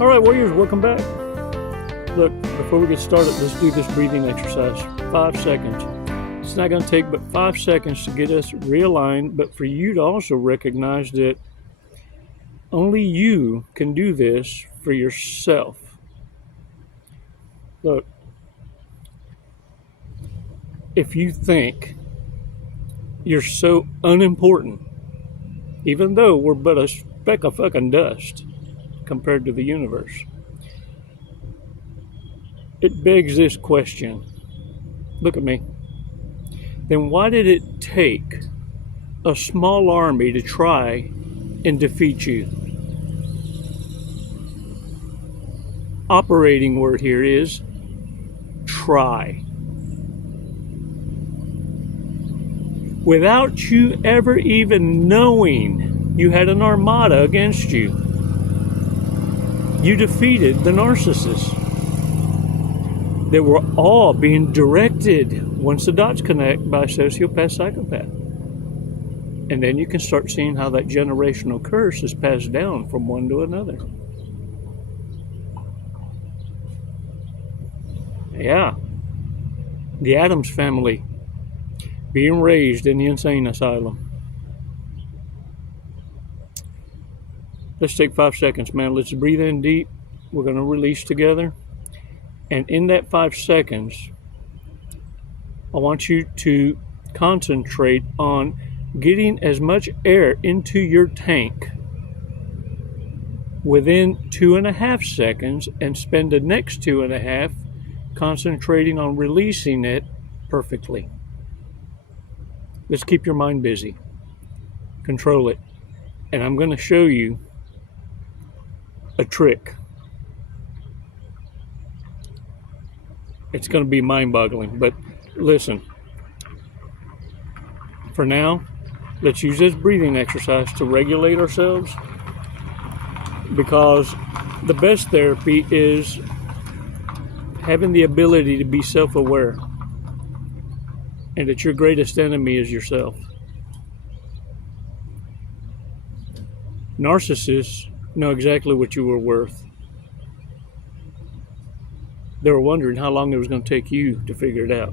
All right, warriors, welcome back. Look, before we get started, let's do this breathing exercise. 5 seconds. It's not going to take but 5 seconds to get us realigned, but for you to also recognize that only you can do this for yourself. Look, if you think you're so unimportant, even though we're but a speck of fucking dust compared to the universe, it begs this question. Look at me. Then why did it take a small army to try and defeat you? Operating word here is try. Without you ever even knowing you had an armada against you, you defeated the narcissists. They were all being directed, once the dots connect, by a sociopath, psychopath. And then you can start seeing how that generational curse is passed down from one to another. Yeah. The Addams family being raised in the insane asylum. Let's take 5 seconds, man. Let's breathe in deep. We're going to release together. And in that 5 seconds, I want you to concentrate on getting as much air into your tank within 2.5 seconds, and spend the next 2.5 concentrating on releasing it perfectly. Let's keep your mind busy. Control it. And I'm going to show you a trick. It's going to be mind-boggling, but listen. For now, let's use this breathing exercise to regulate ourselves, because the best therapy is having the ability to be self-aware, and that your greatest enemy is yourself. Narcissists know exactly what you were worth. They were wondering how long it was going to take you to figure it out.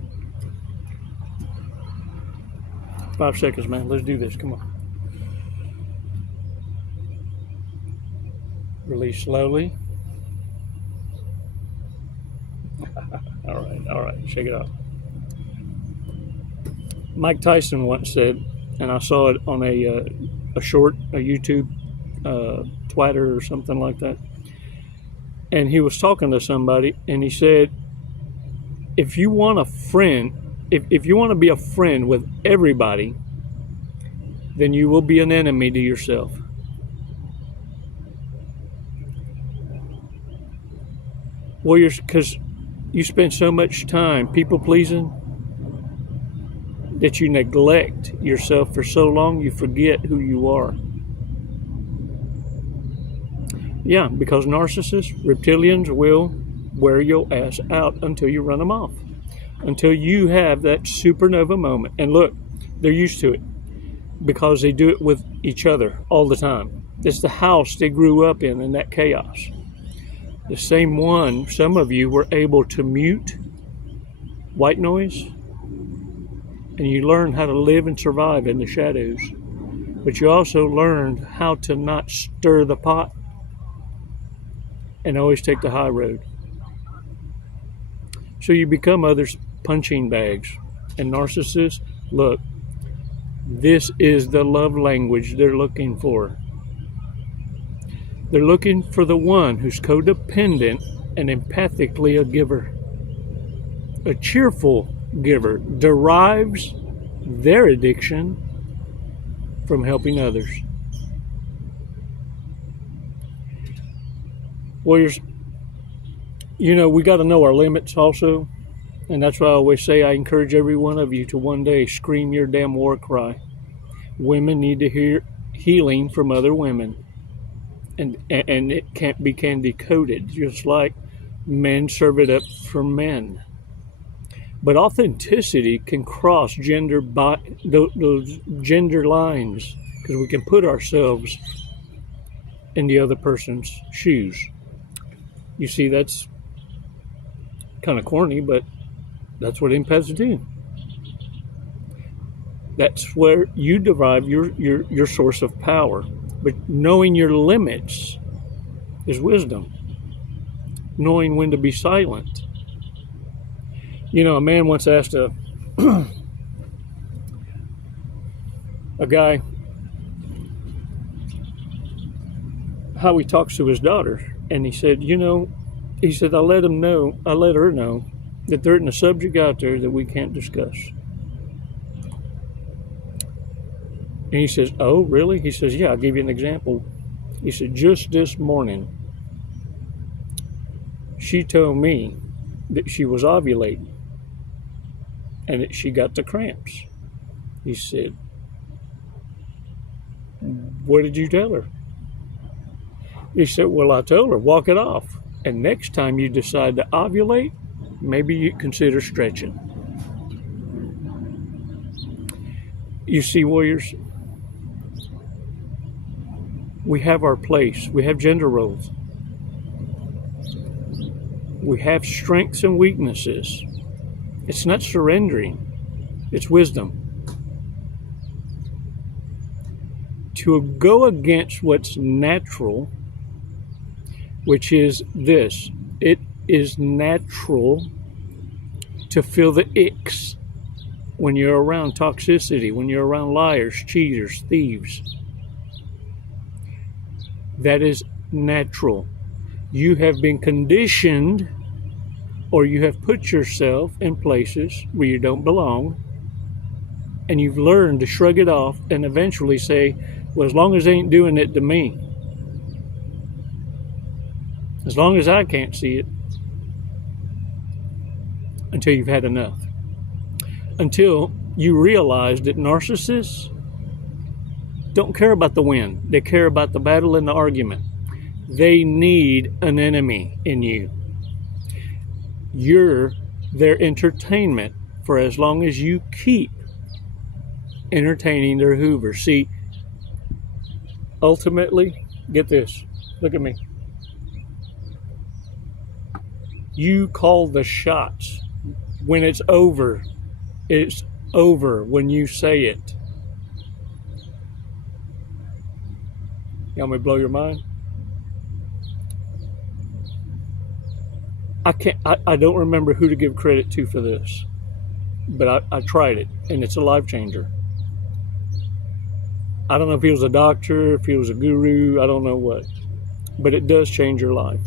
5 seconds, man. Let's do this. Come on. Release slowly. All right. Shake it off. Mike Tyson once said, and I saw it on a YouTube, Twitter or something like that. And he was talking to somebody, and he said, if you want a friend, if you want to be a friend with everybody, then you will be an enemy to yourself. Warriors, because you spend so much time people pleasing that you neglect yourself for so long you forget who you are. Yeah, because narcissists, reptilians will wear your ass out until you run them off. Until you have that supernova moment. And look, they're used to it because they do it with each other all the time. It's the house they grew up in that chaos. The same one, some of you were able to mute white noise, and you learned how to live and survive in the shadows. But you also learned how to not stir the pot and always take the high road. So you become others' punching bags. And narcissists, look, this is the love language they're looking for. They're looking for the one who's codependent and empathically a giver. A cheerful giver derives their addiction from helping others. Warriors, you know, we got to know our limits also. And that's why I always say I encourage every one of you to one day scream your damn war cry. Women need to hear healing from other women. And it can't be candy coated, just like men serve it up for men. But authenticity can cross those gender lines, because we can put ourselves in the other person's shoes. You see, that's kind of corny, but that's what empaths do. That's where you derive your source of power. But knowing your limits is wisdom. Knowing when to be silent. You know, a man once asked a guy how he talks to his daughter, and he said, I let her know that there isn't a subject out there that we can't discuss. And he says, oh, really? He says, yeah, I'll give you an example. He said, just this morning, she told me that she was ovulating and that she got the cramps. He said, what did you tell her? He said, well, I told her, walk it off. And next time you decide to ovulate, maybe you consider stretching. You see, warriors, we have our place. We have gender roles. We have strengths and weaknesses. It's not surrendering. It's wisdom. To go against what's natural, which is this. It is natural to feel the icks when you're around toxicity, when you're around liars, cheaters, thieves. That is natural. You have been conditioned, or you have put yourself in places where you don't belong, and you've learned to shrug it off and eventually say, well, as long as they ain't doing it to me, as long as I can't see it, until you've had enough. Until you realize that narcissists don't care about the win. They care about the battle and the argument. They need an enemy in you. You're their entertainment for as long as you keep entertaining their hoover. See, ultimately, get this. Look at me. You call the shots. When it's over when you say it. You want me to blow your mind? I don't remember who to give credit to for this, but I tried it, and it's a life changer. I don't know if he was a doctor, if he was a guru, I don't know what, but it does change your life.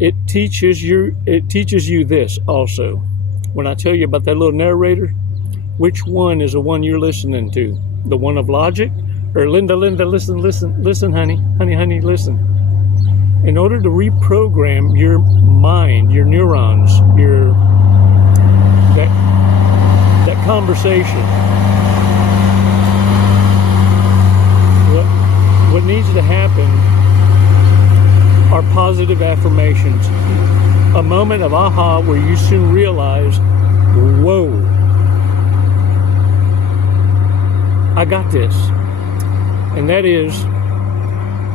It teaches you this also. When I tell you about that little narrator, which one is the one you're listening to? The one of logic? Or Linda, listen, honey, listen. In order to reprogram your mind, your neurons, that conversation, what needs to happen are positive affirmations. A moment of aha where you soon realize, whoa, I got this. And that is,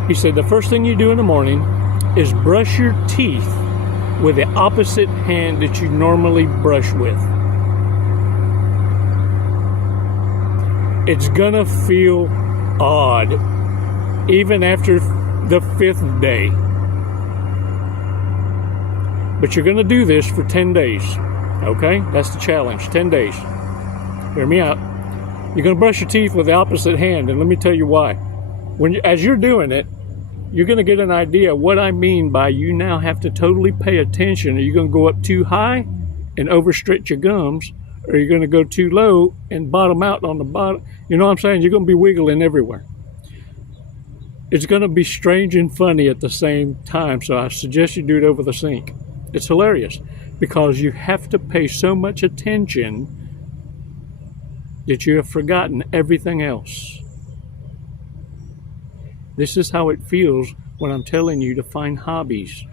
he said, the first thing you do in the morning is brush your teeth with the opposite hand that you normally brush with. It's gonna feel odd, even after the 5th day. But you're going to do this for 10 days, okay? That's the challenge, 10 days. Hear me out. You're going to brush your teeth with the opposite hand, and let me tell you why. As you're doing it, you're going to get an idea of what I mean by you now have to totally pay attention. Are you going to go up too high and overstretch your gums, or are you going to go too low and bottom out on the bottom? You know what I'm saying? You're going to be wiggling everywhere. It's going to be strange and funny at the same time, so I suggest you do it over the sink. It's hilarious because you have to pay so much attention that you have forgotten everything else. This is how it feels when I'm telling you to find hobbies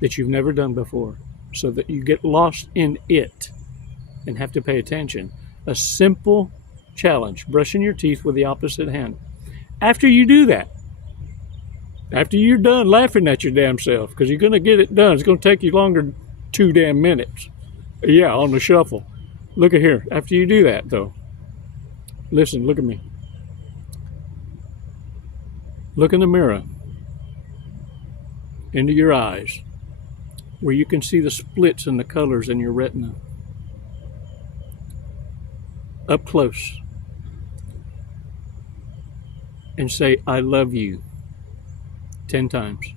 that you've never done before so that you get lost in it and have to pay attention. A simple challenge, brushing your teeth with the opposite hand. After you do that, After you're done laughing at your damn self, because you're going to get it done. It's going to take you longer than 2 damn minutes. Yeah, on the shuffle. Look at here. After you do that, though, listen, look at me. Look in the mirror, into your eyes, where you can see the splits in the colors in your retina. Up close. And say, I love you, 10 times.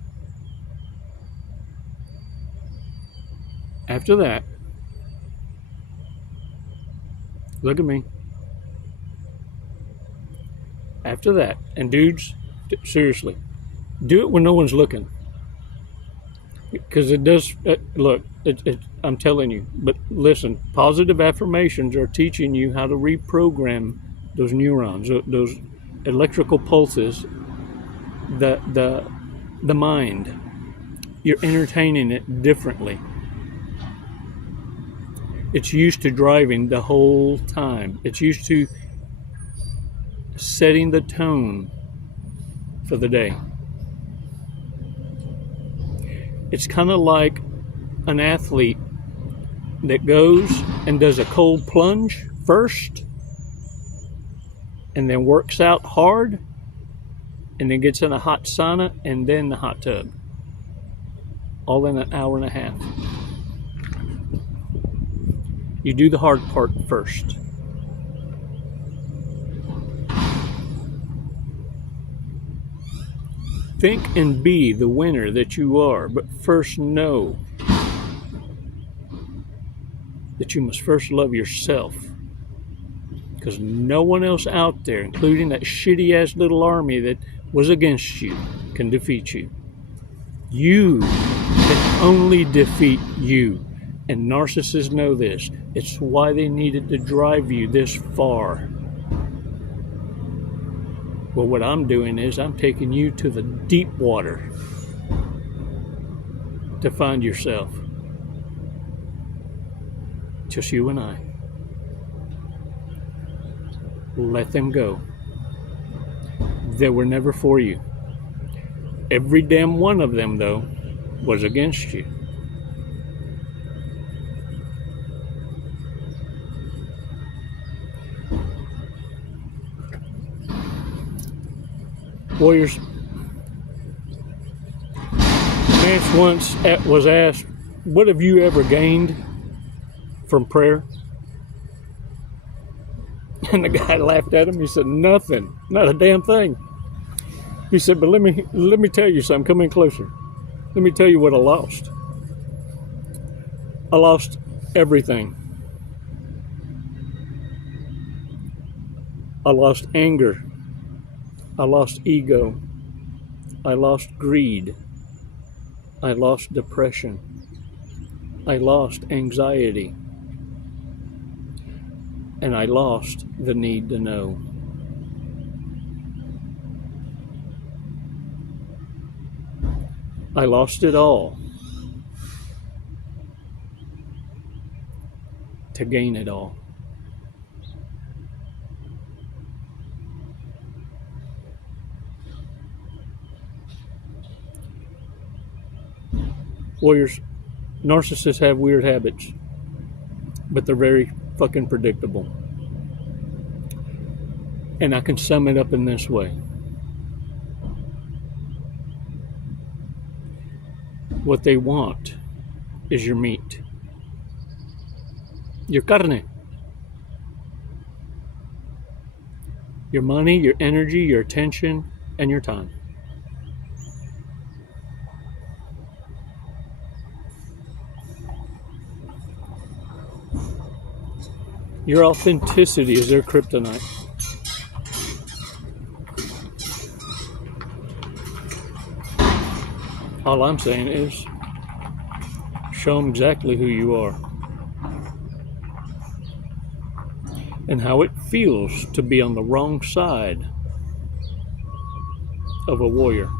After that, look at me. After that, and dudes, seriously, do it when no one's looking. Because it does, look, I'm telling you, but listen, positive affirmations are teaching you how to reprogram those neurons, those electrical pulses, the mind. You're entertaining it differently. It's used to driving the whole time. It's used to setting the tone for the day. It's kind of like an athlete that goes and does a cold plunge first and then works out hard and then gets in a hot sauna and then the hot tub. All in an hour and a half. You do the hard part first. Think and be the winner that you are, but first know that you must first love yourself. Because no one else out there, including that shitty ass little army that was against you, can defeat you. You can only defeat you. And narcissists know this. It's why they needed to drive you this far. Well, what I'm doing is I'm taking you to the deep water to find yourself. Just you and I. Let them go. They were never for you. Every damn one of them, though, was against you. Warriors, Vance once was asked, what have you ever gained from prayer? And the guy laughed at him. He said, nothing, not a damn thing. He said, but let me tell you something. Come in closer. Let me tell you what I lost. I lost everything. I lost anger. I lost ego. I lost greed. I lost depression. I lost anxiety. And I lost the need to know. I lost it all to gain it all. Warriors, narcissists have weird habits, but they're very fucking predictable. And I can sum it up in this way. What they want is your meat, your carne, your money, your energy, your attention, and your time. Your authenticity is their kryptonite. All I'm saying is, show them exactly who you are and how it feels to be on the wrong side of a warrior.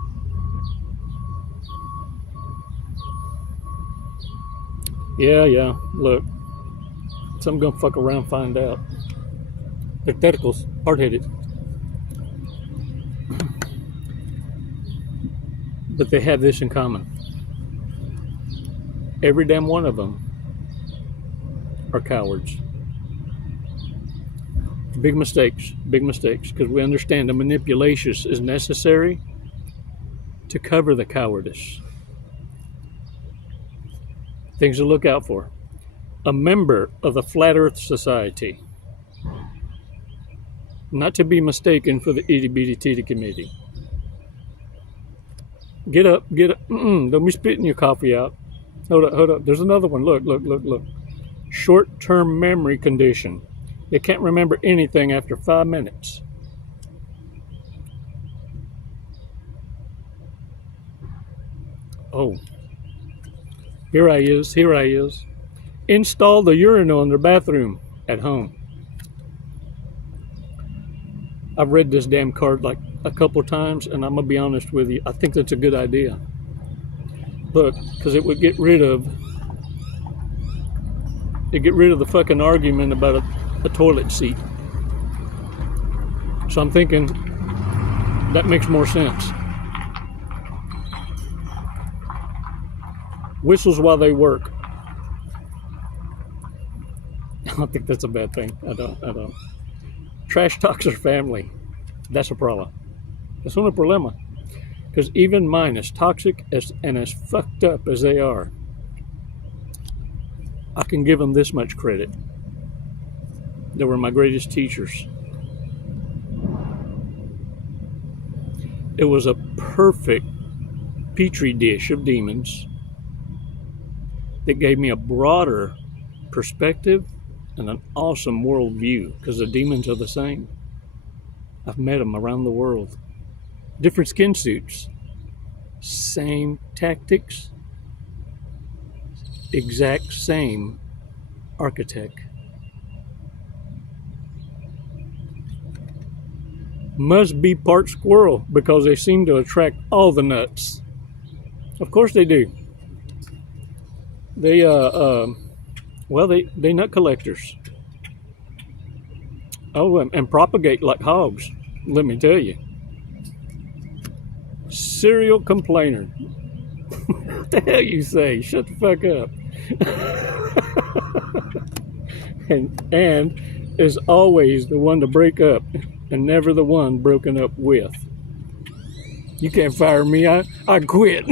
Yeah, look. Some gonna fuck around and find out. They're tentacles, hard-headed. But they have this in common. Every damn one of them are cowards. Big mistakes, because we understand the manipulation is necessary to cover the cowardice. Things to look out for. A member of the Flat Earth Society, not to be mistaken for the itty bitty titty committee. Get up. Don't be spitting your coffee out. Hold up. There's another one. Look. Short-term memory condition. They can't remember anything after 5 minutes. Oh. Here I is. Install the urinal in their bathroom at home. I've read this damn card like a couple times, and I'm gonna be honest with you, I think that's a good idea. Look, because it would get rid of the fucking argument about a toilet seat. So I'm thinking that makes more sense. Whistles while they work. I don't think that's a bad thing. I don't. Trash talks their family. That's a problem. That's not a problema. Because even mine, as toxic and as fucked up as they are, I can give them this much credit. They were my greatest teachers. It was a perfect petri dish of demons that gave me a broader perspective and an awesome worldview, because the demons are the same. I've met them around the world. Different skin suits. Same tactics. Exact same architect. Must be part squirrel, because they seem to attract all the nuts. Of course they do. They nut collectors. Oh, and propagate like hogs, let me tell you. Serial complainer. What the hell you say? Shut the fuck up. and is always the one to break up and never the one broken up with. You can't fire me. I quit.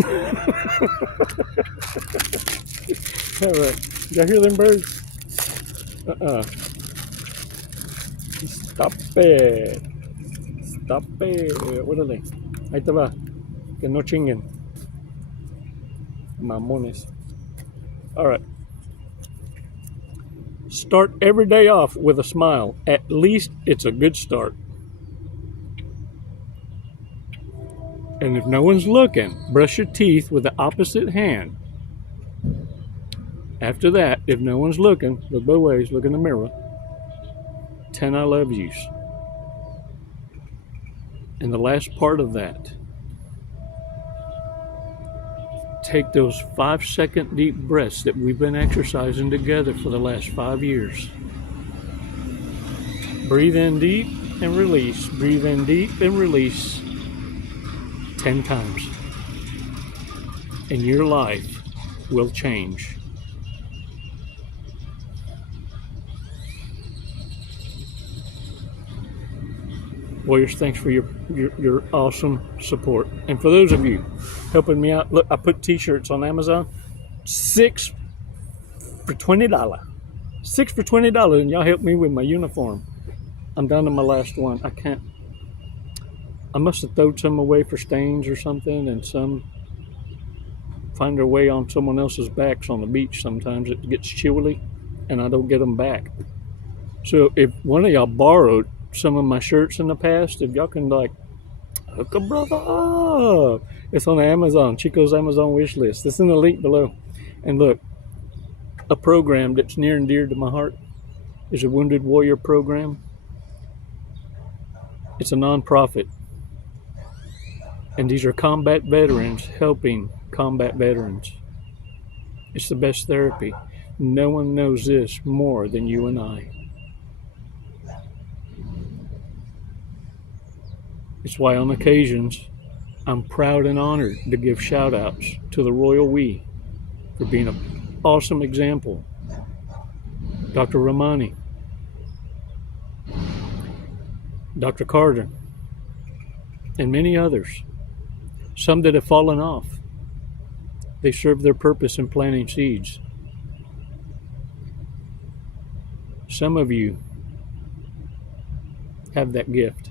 All right. Did y'all hear them birds? Stop it. What are they? Ahí te va. Que no chinguen. Mamones. All right. Start every day off with a smile. At least it's a good start. And if no one's looking, brush your teeth with the opposite hand. After that, if no one's looking, look both ways, look in the mirror. 10 I love yous. And the last part of that, take those 5-second deep breaths that we've been exercising together for the last 5 years. Breathe in deep and release. Breathe in deep and release 10 times. And your life will change. Warriors, thanks for your awesome support. And for those of you helping me out, look, I put t-shirts on Amazon. 6 for $20. 6 for $20, and y'all helped me with my uniform. I'm down to my last one. I must have thrown some away for stains or something, and some find their way on someone else's backs on the beach. Sometimes it gets chilly, and I don't get them back. So if one of y'all borrowed some of my shirts in the past, if y'all can like hook a brother up, it's on Amazon, Chico's Amazon wish list. It's in the link below. And look, a program that's near and dear to my heart is a Wounded Warrior program. It's a non-profit, and these are combat veterans helping combat veterans. It's the best therapy. No one knows this more than you and I. It's why on occasions I'm proud and honored to give shout outs to the Royal We for being an awesome example. Dr. Romani, Dr. Carter, and many others. Some that have fallen off. They serve their purpose in planting seeds. Some of you have that gift.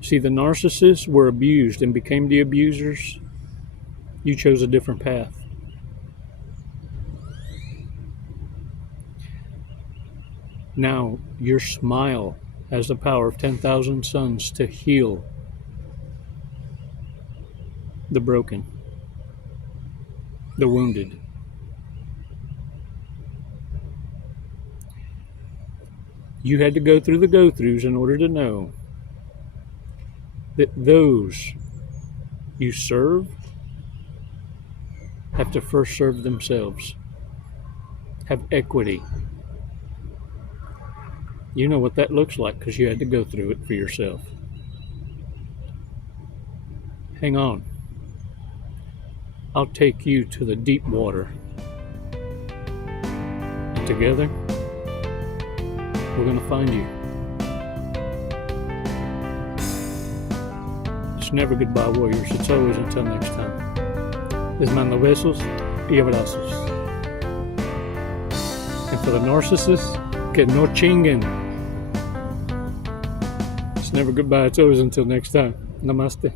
See, the narcissists were abused and became the abusers. You chose a different path. Now, your smile has the power of 10,000 suns to heal the broken, the wounded. You had to go through the go-throughs in order to know that those you serve have to first serve themselves, have equity. You know what that looks like because you had to go through it for yourself. Hang on. I'll take you to the deep water. And together, we're going to find you. It's never goodbye, warriors. It's always until next time. Les mando besos y abrazos. And for the narcissists, que no chinguen. It's never goodbye. It's always until next time. Namaste.